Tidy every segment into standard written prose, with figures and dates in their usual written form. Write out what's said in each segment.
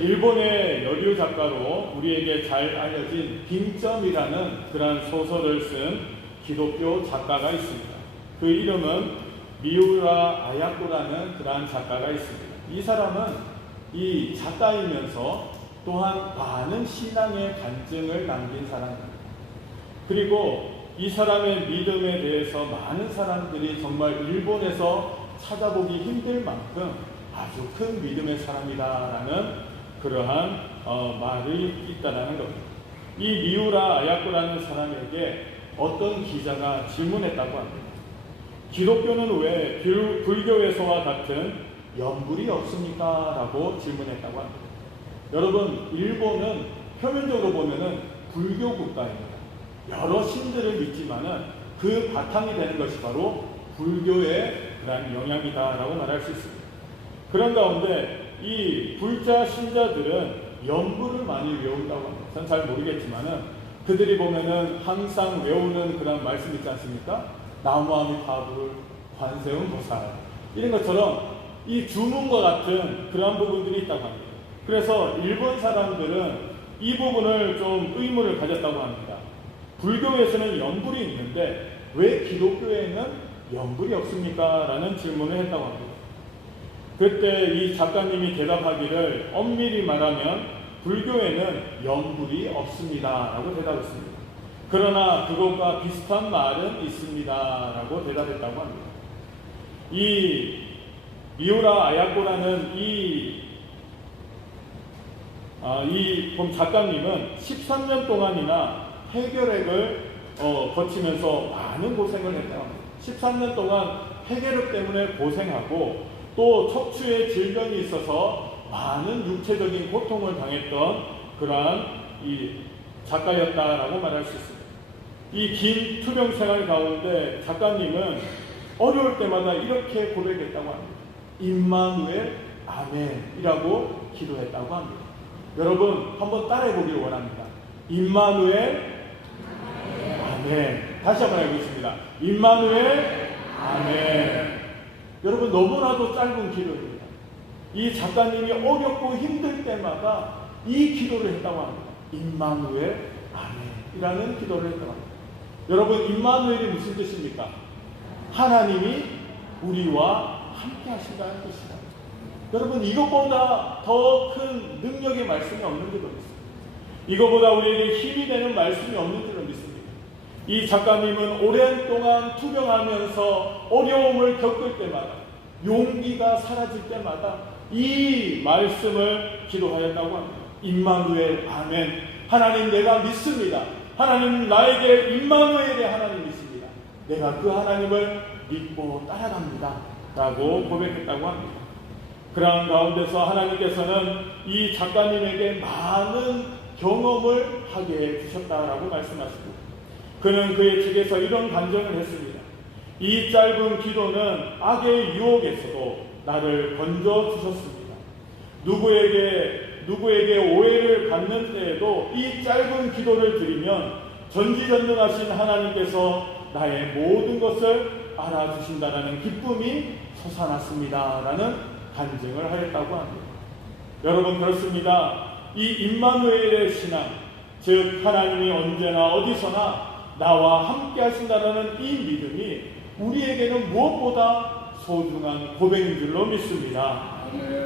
일본의 여류 작가로 우리에게 잘 알려진 빙점이라는 그러한 소설을 쓴 기독교 작가가 있습니다. 그 이름은 미우라 아야코라는 그러한 작가가 있습니다. 이 사람은 이 작가이면서 또한 많은 신앙의 간증을 남긴 사람입니다. 그리고 이 사람의 믿음에 대해서 많은 사람들이 정말 일본에서 찾아보기 힘들 만큼 아주 큰 믿음의 사람이다라는 그러한 말이 있다는 겁니다. 이 미우라 아야코라는 사람에게 어떤 기자가 질문했다고 합니다. 기독교는 왜 불교에서와 같은 연불이 없습니까? 라고 질문했다고 합니다. 여러분, 일본은 표면적으로 보면은 불교 국가입니다. 여러 신들을 믿지만은 그 바탕이 되는 것이 바로 불교의 그러한 영향이다라고 말할 수 있습니다. 그런 가운데 이 불자 신자들은 연불을 많이 외운다고 합니다. 전 잘 모르겠지만은 그들이 보면은 항상 외우는 그런 말씀 있지 않습니까? 나무아미타불, 관세음 보살 이런 것처럼 이 주문과 같은 그러한 부분들이 있다고 합니다. 그래서 일본 사람들은 이 부분을 좀 의문을 가졌다고 합니다. 불교에서는 연불이 있는데 왜 기독교에는 연불이 없습니까? 라는 질문을 했다고 합니다. 그때 이 작가님이 대답하기를 엄밀히 말하면 불교에는 연불이 없습니다 라고 대답했습니다. 그러나 그것과 비슷한 말은 있습니다 라고 대답했다고 합니다. 이 미우라 아야코라는 이 작가님은 13년 동안이나 해결핵을 거치면서 많은 고생을 했다고 합니다. 13년 동안 해결핵 때문에 고생하고 또 척추에 질병이 있어서 많은 육체적인 고통을 당했던 그러한 이 작가였다라고 말할 수 있습니다. 이 긴 투병 생활 가운데 작가님은 어려울 때마다 이렇게 고백했다고 합니다. 임마누엘 아멘이라고 기도했다고 합니다. 여러분 한번 따라해 보기를 원합니다. 임마누엘 아멘. 다시 한번 해보겠습니다. 임마누엘 아멘. 여러분 너무나도 짧은 기도입니다. 이 작가님이 어렵고 힘들 때마다 이 기도를 했다고 합니다. 임마누엘 아멘이라는 기도를 했다고 합니다. 여러분 임마누엘이 무슨 뜻입니까? 하나님이 우리와 함께 하신다는 뜻이다. 여러분 이것보다 더 큰 능력의 말씀이 없는 줄로 믿습니다. 이것보다 우리에게 힘이 되는 말씀이 없는 줄로 믿습니다. 이 작가님은 오랜 동안 투병하면서 어려움을 겪을 때마다 용기가 사라질 때마다 이 말씀을 기도하였다고 합니다. 임마누엘 아멘. 하나님 내가 믿습니다. 하나님 나에게 임마누엘의 하나님이십니다. 내가 그 하나님을 믿고 따라갑니다 라고 고백했다고 합니다. 그런 가운데서 하나님께서는 이 작가님에게 많은 경험을 하게 해주셨다라고 말씀하십니다. 그는 그의 책에서 이런 간증을 했습니다. 이 짧은 기도는 악의 유혹에서도 나를 건져주셨습니다. 누구에게 오해를 받는 때에도 이 짧은 기도를 드리면 전지전능하신 하나님께서 나의 모든 것을 알아주신다라는 기쁨이 솟아났습니다 라는 간증을 하였다고 합니다. 여러분 그렇습니다. 이 임마누엘의 신앙, 즉 하나님이 언제나 어디서나 나와 함께 하신다라는 이 믿음이 우리에게는 무엇보다 소중한 고백인 줄로 믿습니다.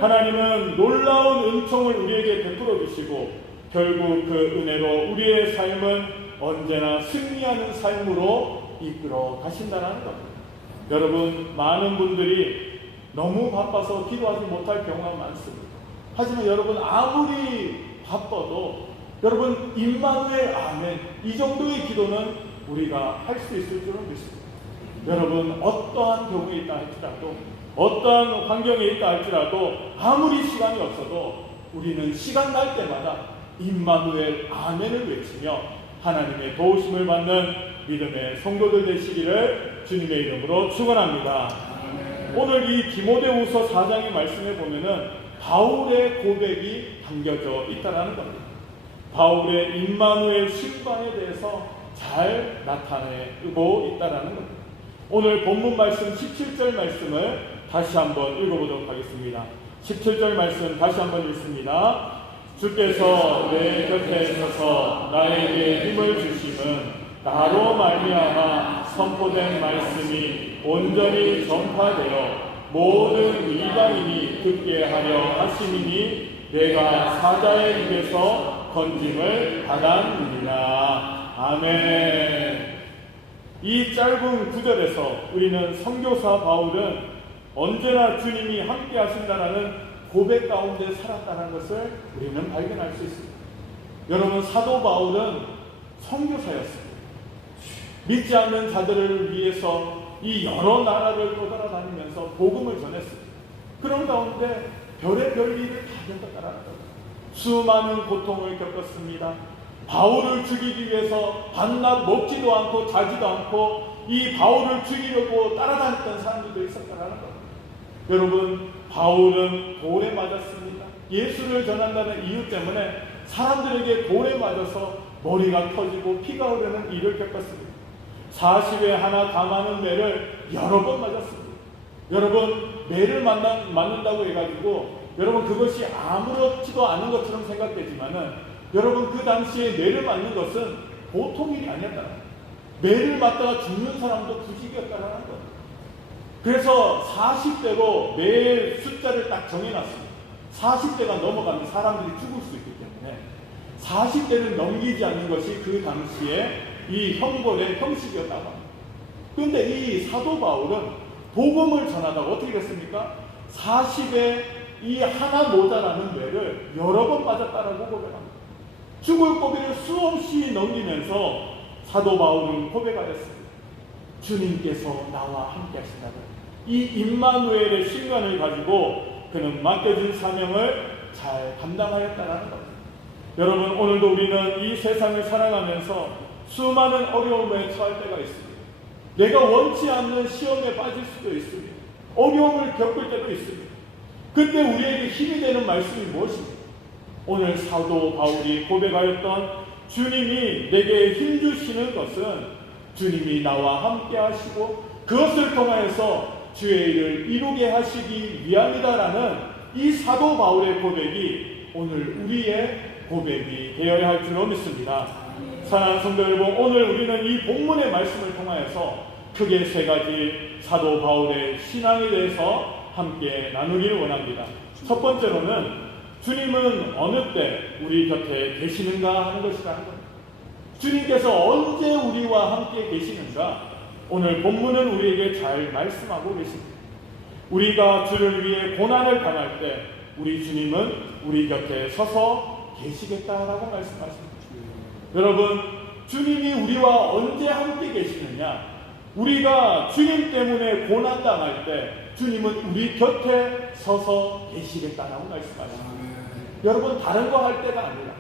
하나님은 놀라운 은총을 우리에게 베풀어 주시고 결국 그 은혜로 우리의 삶은 언제나 승리하는 삶으로 이끌어 가신다는 겁니다. 여러분 많은 분들이 너무 바빠서 기도하지 못할 경우가 많습니다. 하지만 여러분 아무리 바빠도 여러분 임마누엘 아멘 이 정도의 기도는 우리가 할 수 있을 줄은 믿습니다. 여러분 어떠한 경우에 있다 할지라도 어떠한 환경에 있다 할지라도 아무리 시간이 없어도 우리는 시간 날 때마다 임마누엘 아멘을 외치며 하나님의 도우심을 받는 믿음의 성도들 되시기를 주님의 이름으로 축원합니다. 오늘 이 디모데후서 4장의 말씀에 보면은 바울의 고백이 담겨져 있다라는 겁니다. 바울의 임마누엘 신방에 대해서 잘 나타내고 있다라는 겁니다. 오늘 본문 말씀 17절 말씀을 다시 한번 읽어보도록 하겠습니다. 17절 말씀 다시 한번 읽습니다. 주께서 내 곁에 서서 나에게 힘을 주심은 나로 말미암아 선포된 말씀이 온전히 전파되어 모든 이방인이 듣게 하려 하심이니 내가 사자의 입에서 건짐을 받았느니라. 아멘. 이 짧은 구절에서 우리는 선교사 바울은 언제나 주님이 함께 하신다라는 고백 가운데 살았다는 것을 우리는 발견할 수 있습니다. 여러분, 사도 바울은 선교사였습니다. 믿지 않는 자들을 위해서 이 여러 나라를 떠돌아다니면서 복음을 전했습니다. 그런 가운데 별의별 일을 다 겪었다라는 거예요. 수많은 고통을 겪었습니다. 바울을 죽이기 위해서 밤낮 먹지도 않고 자지도 않고 이 바울을 죽이려고 따라다녔던 사람들도 있었다라는 거예요. 여러분, 바울은 돌에 맞았습니다. 예수를 전한다는 이유 때문에 사람들에게 돌에 맞아서 머리가 터지고 피가 흐르는 일을 겪었습니다. 40에 하나 감하는 매를 여러 번 맞았습니다. 여러분, 매를 맞는다고 해가지고 여러분 그것이 아무렇지도 않은 것처럼 생각되지만은 여러분 그 당시에 매를 맞는 것은 보통 일이 아니었다는 거예요. 매를 맞다가 죽는 사람도 부식이었다는 거예요. 그래서 40대로 매 숫자를 딱 정해놨습니다. 40대가 넘어가면 사람들이 죽을 수 있기 때문에 40대를 넘기지 않는 것이 그 당시에 이 형벌의 형식이었다고 합니다. 그런데 이 사도 바울은 복음을 전하다가 어떻게 됐습니까? 40에 이 하나 모자라는 매를 여러 번 맞았다라고 고백합니다. 죽을 고비를 수없이 넘기면서 사도 바울은 고백하였습니다. 주님께서 나와 함께 하신다는 이 임마누엘의 신관을 가지고 그는 맡겨진 사명을 잘 감당하였다는 겁니다. 여러분, 오늘도 우리는 이 세상을 살아가면서 수많은 어려움에 처할 때가 있습니다. 내가 원치 않는 시험에 빠질 수도 있습니다. 어려움을 겪을 때도 있습니다. 그때 우리에게 힘이 되는 말씀이 무엇입니까? 오늘 사도 바울이 고백하였던 주님이 내게 힘주시는 것은 주님이 나와 함께 하시고 그것을 통하여서 주의 일을 이루게 하시기 위함이다라는 이 사도 바울의 고백이 오늘 우리의 고백이 되어야 할 줄로 믿습니다. 사랑하는 성도 여러분, 오늘 우리는 이 본문의 말씀을 통하여서 크게 세 가지 사도 바울의 신앙에 대해서 함께 나누기를 원합니다. 첫 번째로는 주님은 어느 때 우리 곁에 계시는가 하는 것이라는 겁니다. 주님께서 언제 우리와 함께 계시는가? 오늘 본문은 우리에게 잘 말씀하고 계십니다. 우리가 주를 위해 고난을 당할 때 우리 주님은 우리 곁에 서서 계시겠다라고 말씀하십니다. 여러분, 주님이 우리와 언제 함께 계시느냐? 우리가 주님 때문에 고난 당할 때 주님은 우리 곁에 서서 계시겠다라고 말씀하십니다. 여러분, 다른 거 할 때가 아니라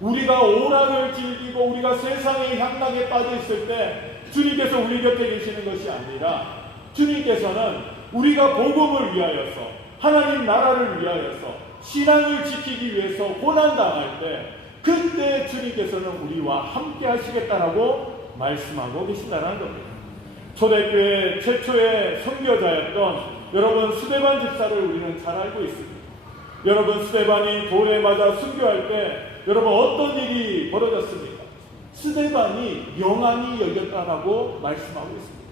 우리가 오락을 즐기고 우리가 세상의 향락에 빠져 있을 때 주님께서 우리 곁에 계시는 것이 아니라 주님께서는 우리가 복음을 위하여서 하나님 나라를 위하여서 신앙을 지키기 위해서 고난당할 때 그때 주님께서는 우리와 함께 하시겠다라고 말씀하고 계시다는 겁니다. 초대교회 최초의 선교자였던 여러분 스데반 집사를 우리는 잘 알고 있습니다. 여러분, 스데반이 돌에 맞아 순교할 때 여러분 어떤 일이 벌어졌습니까? 스데반이 영안이 열렸다라고 말씀하고 있습니다.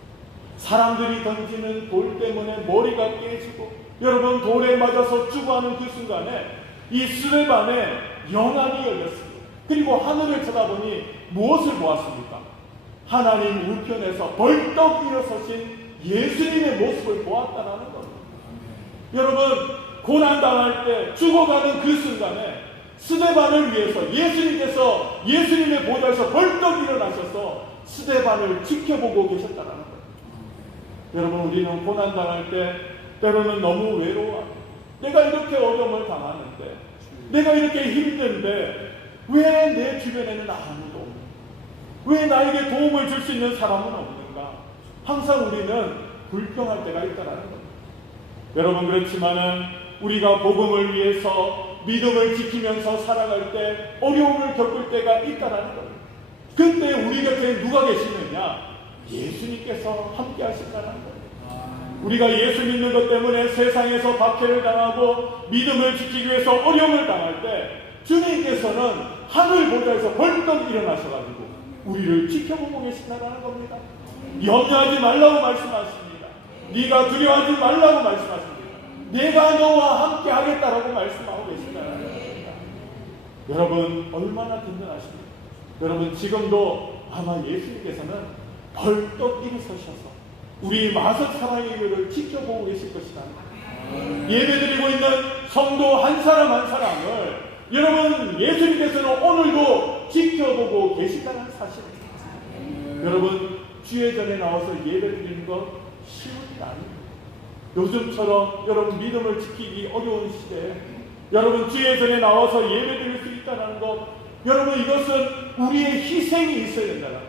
사람들이 던지는 돌 때문에 머리가 깨지고 여러분 돌에 맞아서 죽어가는 그 순간에 이 스데반의 영안이 열렸습니다. 그리고 하늘을 쳐다보니 무엇을 보았습니까? 하나님 우편에서 벌떡 일어서신 예수님의 모습을 보았다라는 겁니다. 여러분, 고난당할 때 죽어가는 그 순간에 스데반을 위해서 예수님께서 예수님의 보좌에서 벌떡 일어나셔서 스데반을 지켜보고 계셨다라는 거예요. 여러분, 우리는 고난당할 때 때로는 너무 외로워합니다. 내가 이렇게 어려움을 당하는데, 내가 이렇게 힘든데 왜 내 주변에는 아무도 없는가? 왜 나에게 도움을 줄 수 있는 사람은 없는가? 항상 우리는 불평할 때가 있다라는 겁니다. 여러분, 그렇지만은 우리가 복음을 위해서 믿음을 지키면서 살아갈 때 어려움을 겪을 때가 있다라는 겁니다. 그때 우리 곁에 누가 계시느냐? 예수님께서 함께 하신다는 겁니다. 우리가 예수 믿는 것 때문에 세상에서 박해를 당하고 믿음을 지키기 위해서 어려움을 당할 때 주님께서는 하늘 보좌에서 벌떡 일어나셔가지고 우리를 지켜보고 계신다는 겁니다. 염려하지 말라고 말씀하십니다. 네가 두려워하지 말라고 말씀하십니다. 내가 너와 함께 하겠다라고 말씀하고 계신다는 겁니다. 여러분 얼마나 든든하십니까? 여러분 지금도 아마 예수님께서는 벌떡 일어서셔서 우리 마석 사랑의 교회를 지켜보고 계실 것이다. 예배드리고 있는 성도 한 사람 한 사람을 여러분 예수님께서는 오늘도 지켜보고 계신다는 사실입니다. 여러분 주의 전에 나와서 예배드리는 것 쉬운 일 아닙니다. 요즘처럼 여러분 믿음을 지키기 어려운 시대에 여러분 주의 전에 나와서 예배드릴 수 있다는 것, 여러분 이것은 우리의 희생이 있어야 된다는 것.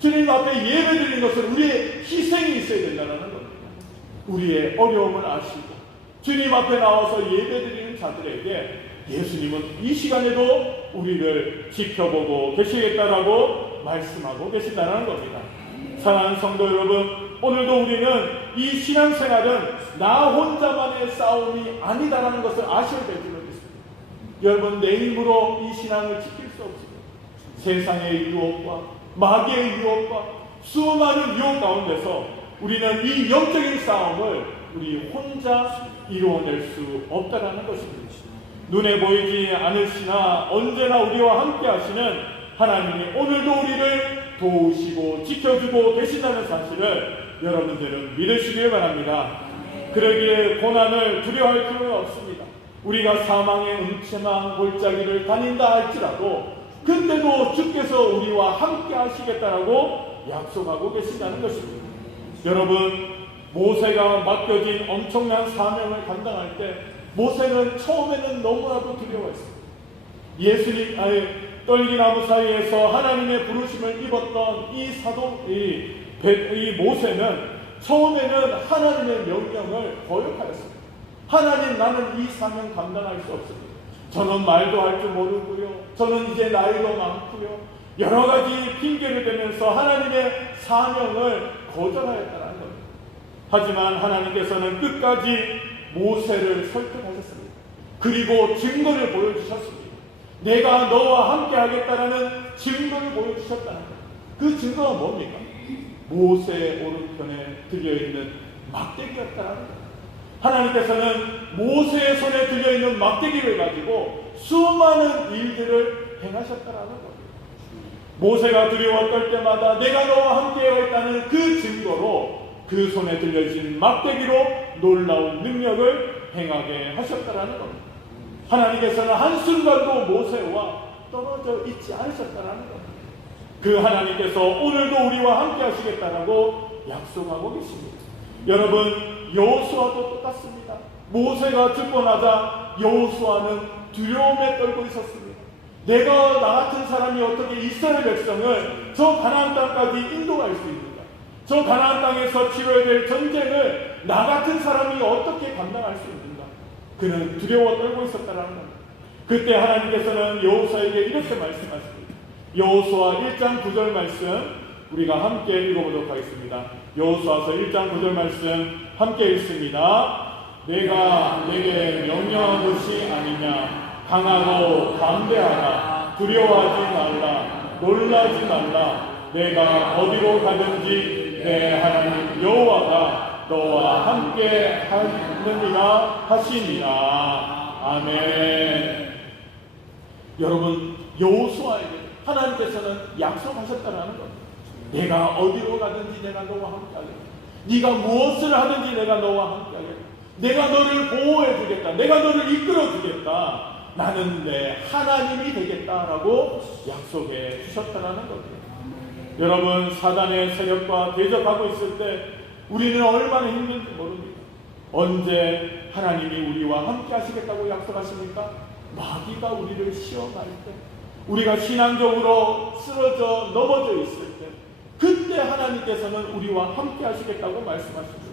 주님 앞에 예배드리는 것은 우리의 희생이 있어야 된다는 겁니다. 우리의 어려움을 아시고 주님 앞에 나와서 예배드리는 자들에게 예수님은 이 시간에도 우리를 지켜보고 계시겠다라고 말씀하고 계신다는 겁니다. 사랑하는 성도 여러분, 오늘도 우리는 이 신앙생활은 나 혼자만의 싸움이 아니다라는 것을 아셔야 될 줄 믿습니다. 여러분 내 힘으로 이 신앙을 지킬 수 없습니다. 세상의 유혹과 마귀의 유혹과 수많은 유혹 가운데서 우리는 이 영적인 싸움을 우리 혼자 이루어낼 수 없다라는 것입니다. 눈에 보이지 않으시나 언제나 우리와 함께 하시는 하나님이 오늘도 우리를 도우시고 지켜주고 계신다는 사실을 여러분들은 믿으시길 바랍니다. 그러기에 고난을 두려워할 필요가 없습니다. 우리가 사망의 음침한 골짜기를 다닌다 할지라도 그때도 주께서 우리와 함께 하시겠다라고 약속하고 계신다는 것입니다. 여러분 모세가 맡겨진 엄청난 사명을 감당할 때 모세는 처음에는 너무나도 두려워했습니다. 떨기나무 사이에서 하나님의 부르심을 입었던 이 모세는 처음에는 하나님의 명령을 거역하였습니다. 하나님, 나는 이 사명 감당할 수 없습니다. 저는 말도 할 줄 모르고요. 저는 이제 나이도 많고요. 여러 가지 핑계를 대면서 하나님의 사명을 거절하였다는 겁니다. 하지만 하나님께서는 끝까지 모세를 설득하셨습니다. 그리고 증거를 보여주셨습니다. 내가 너와 함께 하겠다라는 증거를 보여주셨다는 것. 그 증거가 뭡니까? 모세의 오른편에 들려있는 막대기였다는 것. 하나님께서는 모세의 손에 들려있는 막대기를 가지고 수많은 일들을 행하셨다는 것. 모세가 두려웠을 때마다 내가 너와 함께 하겠다는 그 증거로 그 손에 들려있는 막대기로 놀라운 능력을 행하게 하셨다는 것. 하나님께서는 한순간도 모세와 떨어져 있지 않으셨다는 것. 그 하나님께서 오늘도 우리와 함께 하시겠다라고 약속하고 계십니다. 여러분 여호수아도 똑같습니다. 모세가 죽고 나자 여호수아는 두려움에 떨고 있었습니다. 내가 나 같은 사람이 어떻게 이스라엘 백성을 저 가나안 땅까지 인도할 수 있는가? 저 가나안 땅에서 치러야 될 전쟁을 나 같은 사람이 어떻게 감당할 수 있는가? 그는 두려워 떨고 있었다는 겁니다. 그때 하나님께서는 여호수아에게 이렇게 말씀하십니다. 여호수아 1장 9절 말씀 우리가 함께 읽어보도록 하겠습니다. 여호수아서 1장 9절 말씀 함께 읽습니다. 내가 내게 명령한 것이 아니냐. 강하고 담대하라. 두려워하지 말라. 놀라지 말라. 내가 어디로 가든지 내 하나님 여호와가 너와 함께 하느니라 하시니라. 아멘. 여러분 여호수아에게 하나님께서는 약속하셨다라는 겁니다. 내가 어디로 가든지 내가 너와 함께 하겠다. 네가 무엇을 하든지 내가 너와 함께 하겠다. 내가 너를 보호해 주겠다. 내가 너를 이끌어 주겠다. 나는 내 하나님이 되겠다라고 약속해 주셨다라는 겁니다. 여러분 사단의 세력과 대적하고 있을 때 우리는 얼마나 힘든지 모릅니다. 언제 하나님이 우리와 함께 하시겠다고 약속하십니까? 마귀가 우리를 시험할 때, 우리가 신앙적으로 쓰러져 넘어져 있을 때, 그때 하나님께서는 우리와 함께 하시겠다고 말씀하십니다.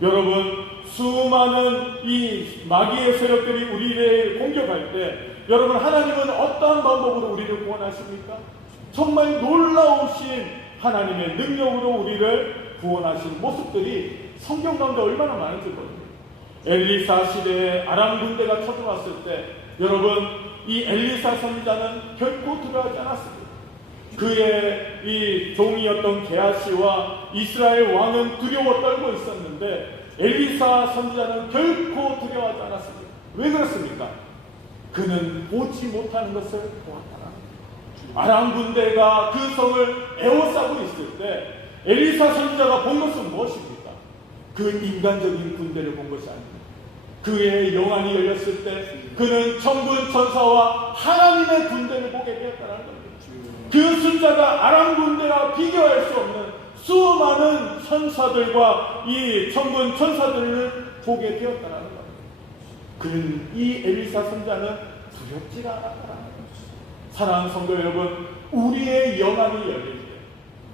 여러분 수많은 이 마귀의 세력들이 우리를 공격할 때 여러분 하나님은 어떠한 방법으로 우리를 구원하십니까? 정말 놀라우신 하나님의 능력으로 우리를 구원하신 모습들이 성경 가운데 얼마나 많은지 모릅니다. 엘리사 시대에 아람 군대가 쳐들어왔을 때 여러분, 이 엘리사 선지자는 결코 두려워하지 않았습니다. 그의 이 종이었던 게하시와 이스라엘 왕은 두려워 떨고 있었는데 엘리사 선지자는 결코 두려워하지 않았습니다. 왜 그렇습니까? 그는 보지 못하는 것을 보았다. 아람 군대가 그 성을 에워싸고 있을 때 엘리사 선지자가 본 것은 무엇입니까? 그 인간적인 군대를 본 것이 아닙니다. 그의 영안이 열렸을 때 그는 천군 천사와 하나님의 군대를 보게 되었다는 겁니다. 그 숫자가 아람 군대와 비교할 수 없는 수많은 천사들과 이 천군 천사들을 보게 되었다는 겁니다. 그는 이 엘리사 선지자는 두렵지가 않았다는 것입니다. 사랑하는 성도 여러분, 우리의 영안이 열릴 때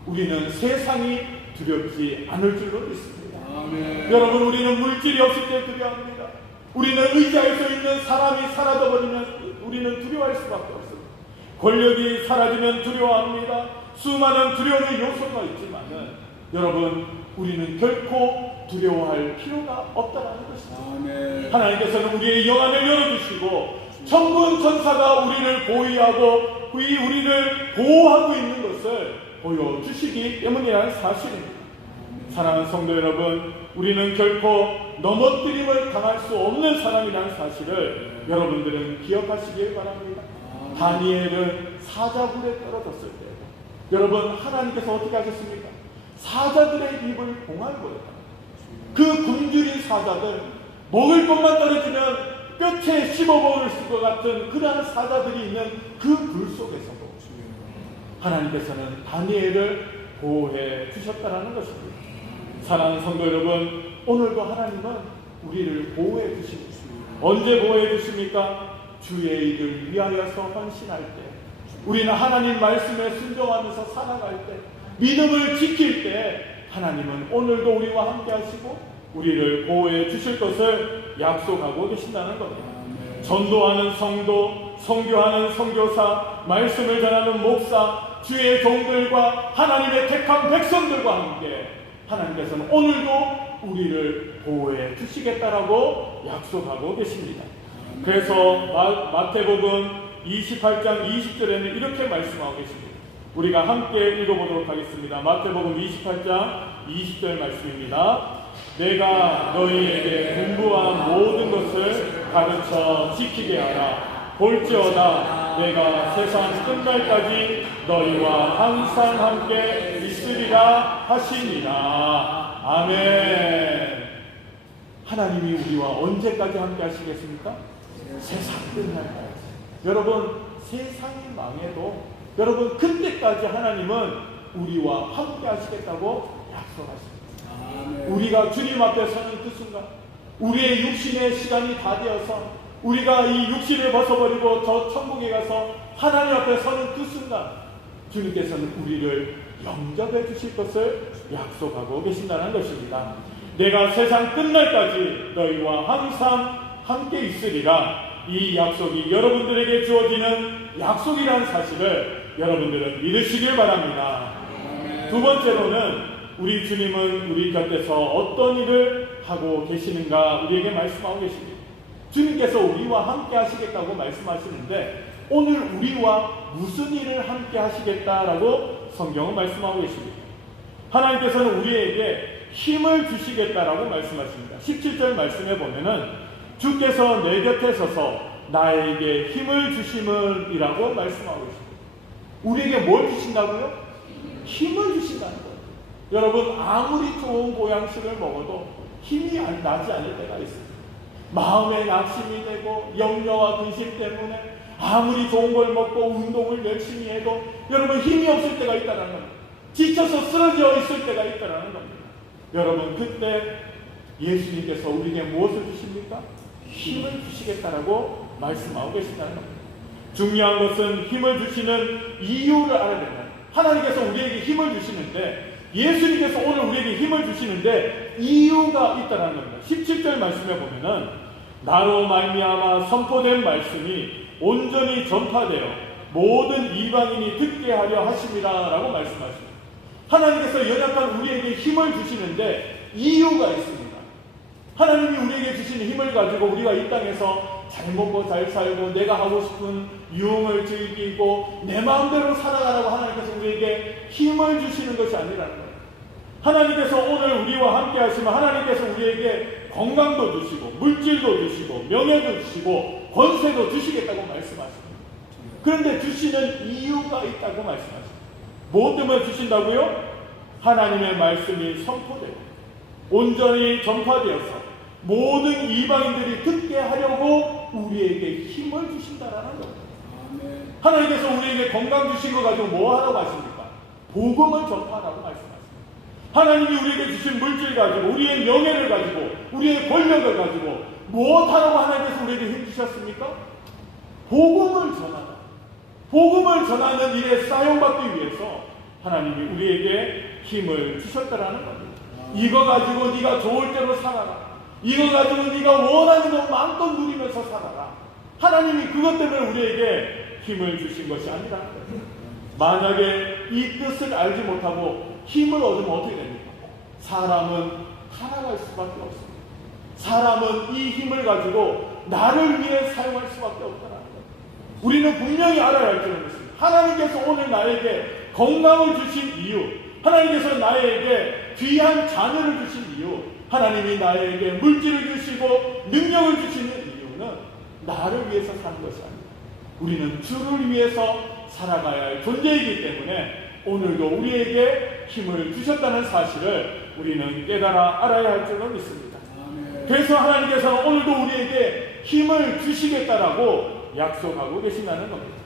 우리는 세상이 두렵지 않을 줄로 믿습니다. 아멘. 여러분, 우리는 물질이 없을 때 두려워합니다. 우리는 의지할 수 있는 사람이 사라져버리면 우리는 두려워할 수밖에 없습니다. 권력이 사라지면 두려워합니다. 수많은 두려움의 요소가 있지만은 여러분, 우리는 결코 두려워할 필요가 없다는 것입니다. 아멘. 하나님께서는 우리의 영안을 열어주시고 천군 천사가 우리를 보위하고 우리를 보호하고 있는 것을 보여주시기 때문이라는 사실입니다. 사랑하는 성도 여러분, 우리는 결코 넘어뜨림을 당할 수 없는 사람이라는 사실을 여러분들은 기억하시길 바랍니다. 다니엘은 사자굴에 떨어졌을 때 여러분, 하나님께서 어떻게 하셨습니까? 사자들의 입을 봉할 거예요. 그 굶주린 사자들, 먹을 것만 떨어지면 뼈채 씹어먹을 것 같은 그러한 사자들이 있는 그 불 속에서도 하나님께서는 다니엘을 보호해 주셨다는 것입니다. 사랑하는 성도 여러분, 오늘도 하나님은 우리를 보호해 주십니다. 언제 보호해 주십니까? 주의 일을 위하여서 헌신할 때, 우리는 하나님 말씀에 순종하면서 살아갈 때, 믿음을 지킬 때 하나님은 오늘도 우리와 함께 하시고 우리를 보호해 주실 것을 약속하고 계신다는 겁니다. 전도하는 성도, 선교하는 선교사, 말씀을 전하는 목사, 주의 종들과 하나님의 택한 백성들과 함께 하나님께서는 오늘도 우리를 보호해 주시겠다라고 약속하고 계십니다. 그래서 마태복음 28장 20절에는 이렇게 말씀하고 계십니다. 우리가 함께 읽어보도록 하겠습니다. 마태복음 28장 20절 말씀입니다. 내가 너희에게 공부한 모든 것을 가르쳐 지키게 하라. 볼지어다 내가 세상 끝날까지 너희와 항상 함께 있으리라 하시니라. 아멘. 하나님이 우리와 언제까지 함께 하시겠습니까? 세상 끝날까지. 여러분, 세상이 망해도 여러분, 그때까지 하나님은 우리와 함께 하시겠다고 약속하십니다. 아멘. 우리가 주님 앞에 서는 그 순간, 우리의 육신의 시간이 다 되어서 우리가 이 육신을 벗어버리고 저 천국에 가서 하나님 앞에 서는 그 순간 주님께서는 우리를 영접해 주실 것을 약속하고 계신다는 것입니다. 내가 세상 끝날까지 너희와 항상 함께 있으리라. 이 약속이 여러분들에게 주어지는 약속이라는 사실을 여러분들은 믿으시길 바랍니다. 두 번째로는 우리 주님은 우리 곁에서 어떤 일을 하고 계시는가 우리에게 말씀하고 계십니다. 주님께서 우리와 함께 하시겠다고 말씀하시는데 오늘 우리와 무슨 일을 함께 하시겠다라고 성경은 말씀하고 계십니다. 하나님께서는 우리에게 힘을 주시겠다라고 말씀하십니다. 17절 말씀에 보면은 주께서 내 곁에 서서 나에게 힘을 주심을이라고 말씀하고 있습니다. 우리에게 뭘 주신다고요? 힘을 주신다는 거예요. 여러분, 아무리 좋은 보양식을 먹어도 힘이 나지 않을 때가 있습니다. 마음에 낙심이 되고 염려와 근심 때문에 아무리 좋은 걸 먹고 운동을 열심히 해도 여러분 힘이 없을 때가 있다는 겁니다. 지쳐서 쓰러져 있을 때가 있다는 겁니다. 여러분, 그때 예수님께서 우리에게 무엇을 주십니까? 힘을 주시겠다라고 말씀하고 계신다는 겁니다. 중요한 것은 힘을 주시는 이유를 알아야 됩니다. 하나님께서 우리에게 힘을 주시는데, 예수님께서 오늘 우리에게 힘을 주시는데 이유가 있다는 겁니다. 17절 말씀에 보면은 나로 말미암아 선포된 말씀이 온전히 전파되어 모든 이방인이 듣게 하려 하심이라라고 말씀하십니다. 하나님께서 연약한 우리에게 힘을 주시는데 이유가 있습니다. 하나님이 우리에게 주신 힘을 가지고 우리가 이 땅에서 잘 먹고 잘 살고 내가 하고 싶은 유흥을 즐기고 내 마음대로 살아가라고 하나님께서 우리에게 힘을 주시는 것이 아니라는 거예요. 하나님께서 오늘 우리와 함께 하시면 하나님께서 우리에게 건강도 주시고 물질도 주시고 명예도 주시고 권세도 주시겠다고 말씀하십니다. 그런데 주시는 이유가 있다고 말씀하십니다. 무엇 때문에 주신다고요? 하나님의 말씀이 선포되고 온전히 전파되어서 모든 이방인들이 듣게 하려고 우리에게 힘을 주신다라는 겁니다. 하나님께서 우리에게 건강 주신 거 가지고 뭐 하라고 하십니까? 복음을 전파하라고 말씀하십니다. 하나님이 우리에게 주신 물질 가지고 우리의 명예를 가지고 우리의 권력을 가지고 무엇하라고 하나님께서 우리에게 힘 주셨습니까? 복음을 전하라. 복음을 전하는 일에 사용받기 위해서 하나님이 우리에게 힘을 주셨다라는 겁니다. 이거 가지고 네가 좋을 대로 살아라. 이거 가지고 네가 원하는 것 마음껏 누리면서 살아라. 하나님이 그것 때문에 우리에게 힘을 주신 것이 아니라 만약에 이 뜻을 알지 못하고 힘을 얻으면 어떻게 됩니까? 사람은 타락할 수밖에 없습니다. 사람은 이 힘을 가지고 나를 위해 사용할 수밖에 없다는 거예요. 우리는 분명히 알아야 할 줄은 있습니다. 하나님께서 오늘 나에게 건강을 주신 이유, 하나님께서 나에게 귀한 자녀를 주신 이유, 하나님이 나에게 물질을 주시고 능력을 주시는 이유는 나를 위해서 사는 것이 아닙니다. 우리는 주를 위해서 살아가야 할 존재이기 때문에 오늘도 우리에게 힘을 주셨다는 사실을 우리는 깨달아 알아야 할 줄은 믿습니다. 그래서 하나님께서는 오늘도 우리에게 힘을 주시겠다라고 약속하고 계신다는 겁니다.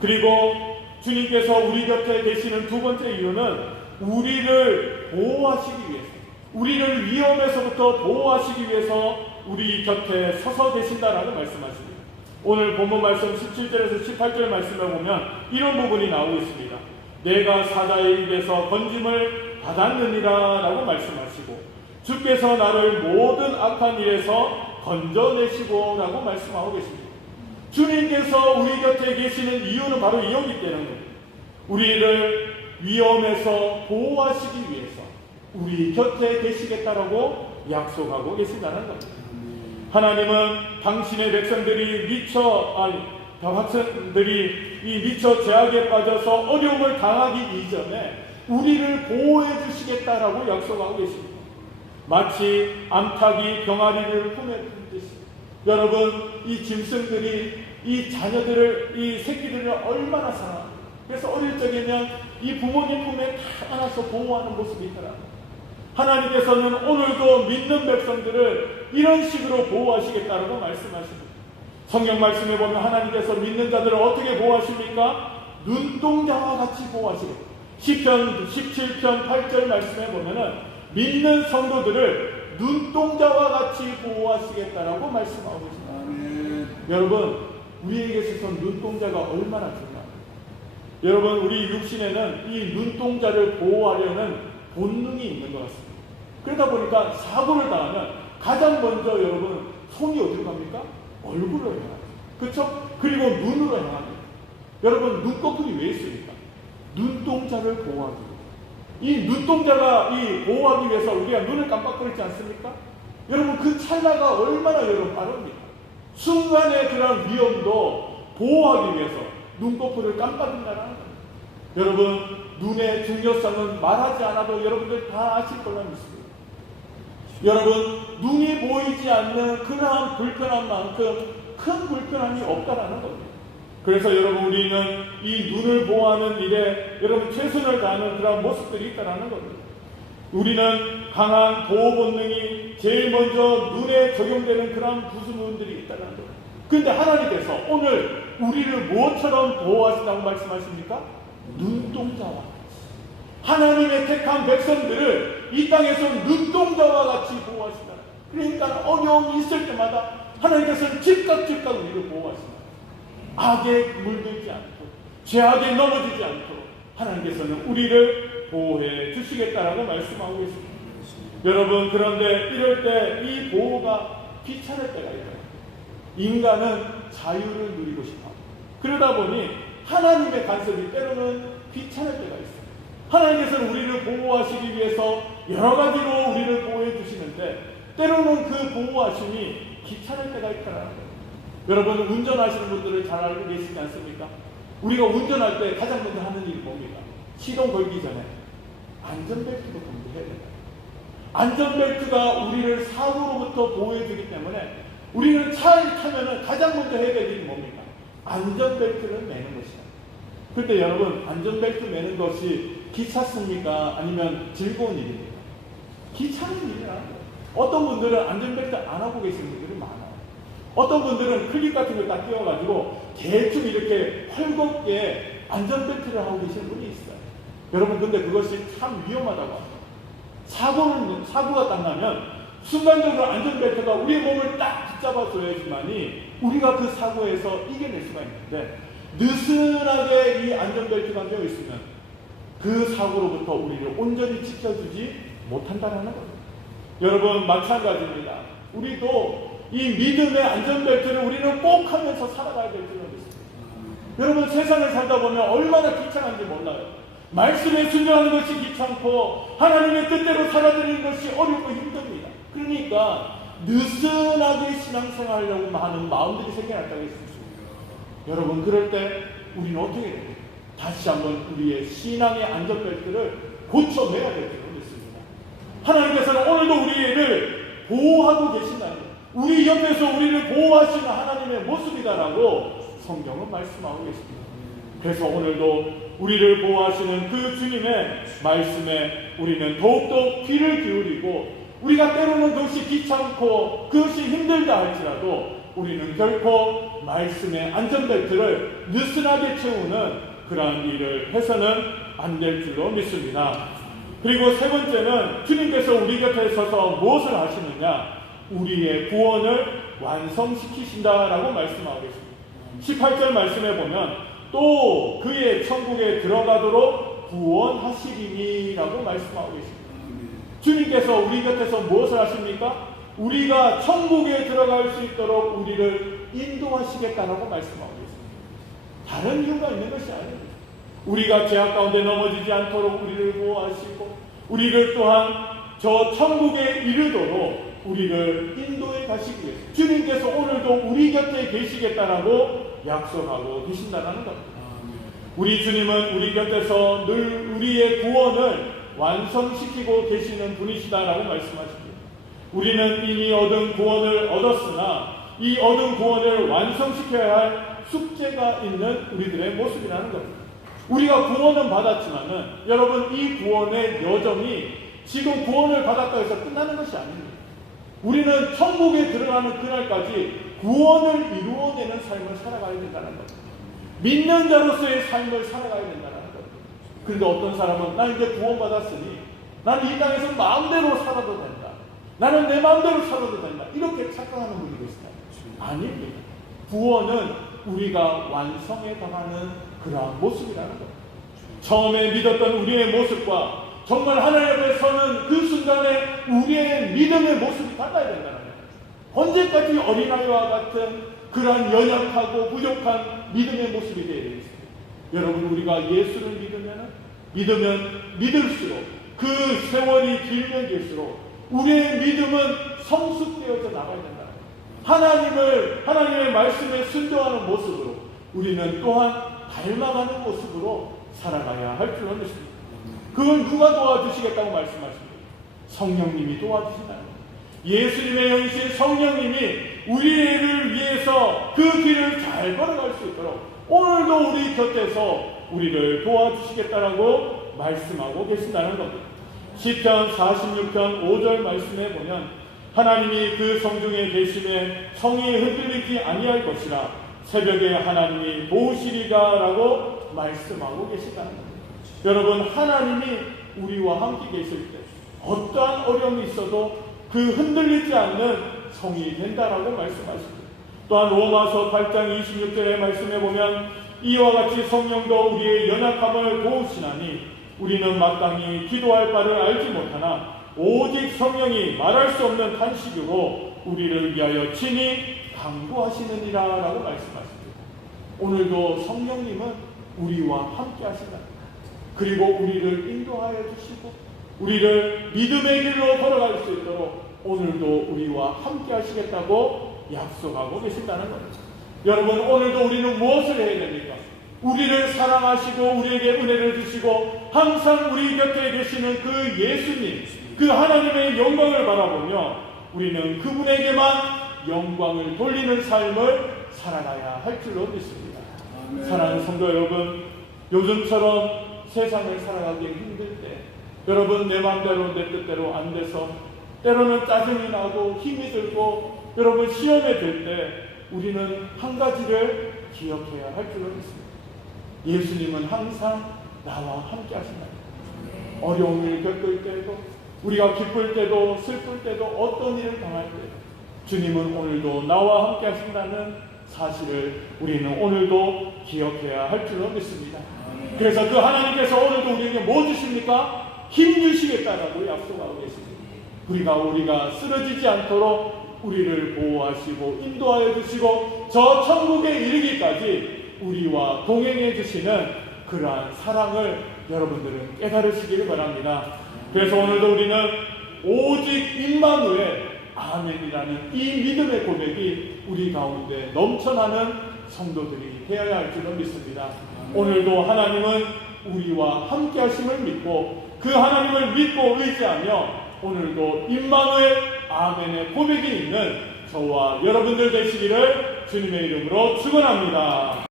그리고 주님께서 우리 곁에 계시는 두 번째 이유는 우리를 보호하시기 위해서, 우리를 위험에서부터 보호하시기 위해서 우리 곁에 서서 계신다라고 말씀하십니다. 오늘 본문 말씀 17절에서 18절 말씀에 보면 이런 부분이 나오고 있습니다. 내가 사자의 입에서 건짐을 받았느니라 라고 말씀하시고 주께서 나를 모든 악한 일에서 건져내시고 라고 말씀하고 계십니다. 주님께서 우리 곁에 계시는 이유는 바로 이유이기 때문에 우리를 위험에서 보호하시기 위해서 우리 곁에 계시겠다라고 약속하고 계신다는 겁니다. 하나님은 당신의 백성들이 미처 죄악에 빠져서 어려움을 당하기 이전에 우리를 보호해 주시겠다라고 약속하고 계십니다. 마치 암탉이 병아리를 품에 품듯이 여러분 이 짐승들이 이 자녀들을 이 새끼들을 얼마나 사랑합니다. 그래서 어릴 적에는 이 부모님 품에 다 안아서 보호하는 모습이 있더라. 하나님께서는 오늘도 믿는 백성들을 이런 식으로 보호하시겠다라고 말씀하십니다. 성경 말씀에 보면 하나님께서 믿는 자들을 어떻게 보호하십니까? 눈동자와 같이 보호하시겠다. 시편 17편 8절 말씀에 보면은 믿는 성도들을 눈동자와 같이 보호하시겠다라고 말씀하고 있습니다. 여러분, 우리에게 있어서 눈동자가 얼마나 중요합니까? 여러분, 우리 육신에는 이 눈동자를 보호하려는 본능이 있는 것 같습니다. 그러다 보니까 사고를 당하면 가장 먼저 여러분 손이 어디로 갑니까? 얼굴로 향합니다. 그렇죠? 그리고 눈으로 향합니다. 여러분, 눈꺼풀이 왜 있습니까? 눈동자를 보호하기 위해서. 이 눈동자가 이 보호하기 위해서 우리가 눈을 깜빡거리지 않습니까? 여러분, 그 찰나가 얼마나 여러분 빠릅니까? 순간의 그런 위험도 보호하기 위해서 눈꺼풀을 깜빡인다는 겁니다. 여러분, 눈의 중요성은 말하지 않아도 여러분들 다 아실 거라 믿습니다. 여러분, 눈이 보이지 않는 그러한 불편한 만큼 큰 불편함이 없다라는 겁니다. 그래서 여러분, 우리는 이 눈을 보호하는 일에 여러분 최선을 다하는 그런 모습들이 있다라는 겁니다. 우리는 강한 보호 본능이 제일 먼저 눈에 적용되는 그런 부수문들이 있다라는 겁니다. 그런데 하나님께서 오늘 우리를 무엇처럼 보호하신다고 말씀하십니까? 눈동자와 같이. 하나님의 택한 백성들을 이 땅에서 눈동자와 같이 보호하신다. 그러니까 어려움이 있을 때마다 하나님께서는 즉각 우리를 보호하신다. 악에 물들지 않고 죄악에 넘어지지 않도록 하나님께서는 우리를 보호해 주시겠다라고 말씀하고 있습니다. 여러분, 그런데 이럴 때 이 보호가 귀찮을 때가 있어요. 인간은 자유를 누리고 싶어. 그러다 보니 하나님의 간섭이 때로는 귀찮을 때가 있어요. 하나님께서는 우리를 보호하시기 위해서 여러 가지로 우리를 보호해 주시는데 때로는 그 보호하심이 귀찮을 때가 있다는 거예요. 여러분 운전하시는 분들을 잘 알고 계시지 않습니까? 우리가 운전할 때 가장 먼저 하는 일이 뭡니까? 시동 걸기 전에 안전벨트부터 먼저 해야 됩니다. 안전벨트가 우리를 사고로부터 보호해주기 때문에 우리는 차를 타면 가장 먼저 해야 될 일이 뭡니까? 안전벨트를 매는 것이다. 그런데 여러분 안전벨트 매는 것이 귀찮습니까? 아니면 즐거운 일입니까? 귀찮은 일이라는 거예요. 어떤 분들은 안전벨트 안 하고 계시는 분들이 많아요. 어떤 분들은 클립 같은 걸 딱 끼워가지고 대충 이렇게 헐겁게 안전벨트를 하고 계시는 분이 있어요. 여러분 근데 그것이 참 위험하다고 합니다. 사고가 딱 나면 순간적으로 안전벨트가 우리의 몸을 딱 붙잡아줘야지만이 우리가 그 사고에서 이겨낼 수가 있는데 느슨하게 이 안전벨트가 되어 있으면 그 사고로부터 우리를 온전히 지켜주지 못한다는 겁니다. 여러분 마찬가지입니다. 우리도 이 믿음의 안전벨트를 우리는 꼭 하면서 살아가야 될 줄은 믿습니다. 여러분 세상을 살다 보면 얼마나 귀찮은지 몰라요. 말씀에 순종하는 것이 귀찮고 하나님의 뜻대로 살아드리는 것이 어렵고 힘듭니다. 그러니까 느슨하게 신앙생활하려고 하는 마음들이 생겨났다고 했습니다. 여러분 그럴 때 우리는 어떻게 해야 됩니까? 다시 한번 우리의 신앙의 안전벨트를 고쳐내야 될 줄을 믿습니다. 하나님께서는 오늘도 우리를 보호하고 계신다는 거예요. 우리 옆에서 우리를 보호하시는 하나님의 모습이다라고 성경은 말씀하고 계십니다. 그래서 오늘도 우리를 보호하시는 그 주님의 말씀에 우리는 더욱더 귀를 기울이고 우리가 때로는 그것이 귀찮고 그것이 힘들다 할지라도 우리는 결코 말씀의 안전벨트를 느슨하게 채우는 그러한 일을 해서는 안 될 줄로 믿습니다. 그리고 세 번째는 주님께서 우리 곁에 서서 무엇을 하시느냐? 우리의 구원을 완성시키신다라고 말씀하고 있습니다. 18절 말씀에 보면 또 그의 천국에 들어가도록 구원하시리니라고 말씀하고 계십니다. 주님께서 우리 곁에서 무엇을 하십니까? 우리가 천국에 들어갈 수 있도록 우리를 인도하시겠다라고 말씀하고 있습니다. 다른 이유가 있는 것이 아닙니다. 우리가 죄악 가운데 넘어지지 않도록 우리를 보호하시고 우리를 또한 저 천국에 이르도록 우리를 인도해 가시기 위해서 주님께서 오늘도 우리 곁에 계시겠다라고 약속하고 계신다는 겁니다. 우리 주님은 우리 곁에서 늘 우리의 구원을 완성시키고 계시는 분이시다라고 말씀하십니다. 우리는 이미 얻은 구원을 얻었으나 이 얻은 구원을 완성시켜야 할 숙제가 있는 우리들의 모습이라는 겁니다. 우리가 구원은 받았지만은 여러분 이 구원의 여정이 지금 구원을 받았다고 해서 끝나는 것이 아닙니다. 우리는 천국에 들어가는 그날까지 구원을 이루어내는 삶을 살아가야 된다는 겁니다. 믿는 자로서의 삶을 살아가야 된다는 겁니다. 그런데 어떤 사람은 나 이제 구원받았으니 나는 이 땅에서 마음대로 살아도 된다. 나는 내 마음대로 살아도 된다. 이렇게 착각하는 분이 계시다. 아닙니다. 구원은 우리가 완성해 가는 그러한 모습이라는 겁니다. 처음에 믿었던 우리의 모습과 정말 하나님 앞에 서는 그 순간에 우리의 믿음의 모습이 달라야 된다는 거예요. 언제까지 어린아이와 같은 그러한 연약하고 부족한 믿음의 모습이 되어야 되겠습니다. 여러분 우리가 예수를 믿으면 믿을수록 그 세월이 길면 길수록 우리의 믿음은 성숙되어져 나가야 된다. 하나님의 말씀에 순종하는 모습으로 우리는 또한 닮아가는 모습으로 살아가야 할 줄로 믿습니다. 그걸 누가 도와주시겠다고 말씀하십니까? 성령님이 도와주신다는 겁니다. 예수님의 영이신 성령님이 우리를 위해서 그 길을 잘 걸어갈 수 있도록 오늘도 우리 곁에서 우리를 도와주시겠다라고 말씀하고 계신다는 겁니다. 시편 46편 5절 말씀에 보면 하나님이 그 성중에 계심에 성이 흔들리지 아니할 것이라 새벽에 하나님이 도우시리라 라고 말씀하고 계신다는 겁니다. 여러분 하나님이 우리와 함께 계실 때 어떠한 어려움이 있어도 그 흔들리지 않는 성이 된다라고 말씀하십니다. 또한 로마서 8장 26절의 말씀에 보면 이와 같이 성령도 우리의 연약함을 도우시나니 우리는 마땅히 기도할 바를 알지 못하나 오직 성령이 말할 수 없는 탄식으로 우리를 위하여 친히 강구하시느니라 라고 말씀하십니다. 오늘도 성령님은 우리와 함께 하신다. 그리고 우리를 인도하여 주시고 우리를 믿음의 길로 걸어갈 수 있도록 오늘도 우리와 함께 하시겠다고 약속하고 계신다는 겁니다. 여러분, 오늘도 우리는 무엇을 해야 됩니까? 우리를 사랑하시고 우리에게 은혜를 주시고 항상 우리 곁에 계시는 그 예수님, 그 하나님의 영광을 바라보며 우리는 그분에게만 영광을 돌리는 삶을 살아가야 할 줄로 믿습니다. 사랑하는 성도 여러분, 요즘처럼 세상을 살아가기 힘들 때, 여러분, 내 마음대로 내 뜻대로 안 돼서 때로는 짜증이 나고 힘이 들고 여러분 시험에 들 때 우리는 한 가지를 기억해야 할 줄로 믿습니다. 예수님은 항상 나와 함께 하신다. 어려움을 겪을 때도, 우리가 기쁠 때도 슬플 때도, 어떤 일을 당할 때도 주님은 오늘도 나와 함께 하신다는 사실을 우리는 오늘도 기억해야 할 줄로 믿습니다. 그래서 그 하나님께서 오늘도 우리에게 뭐 주십니까? 힘 주시겠다라고 약속하고 계십니다. 우리가 쓰러지지 않도록 우리를 보호하시고 인도하여 주시고 저 천국에 이르기까지 우리와 동행해 주시는 그러한 사랑을 여러분들은 깨달으시기를 바랍니다. 그래서 오늘도 우리는 오직 임마누엘 아멘이라는 이 믿음의 고백이 우리 가운데 넘쳐나는 성도들이 되어야 할 줄로 믿습니다. 오늘도 하나님은 우리와 함께 하심을 믿고 그 하나님을 믿고 의지하며 오늘도 임마누엘 아멘의 고백이 있는 저와 여러분들 되시기를 주님의 이름으로 축원합니다.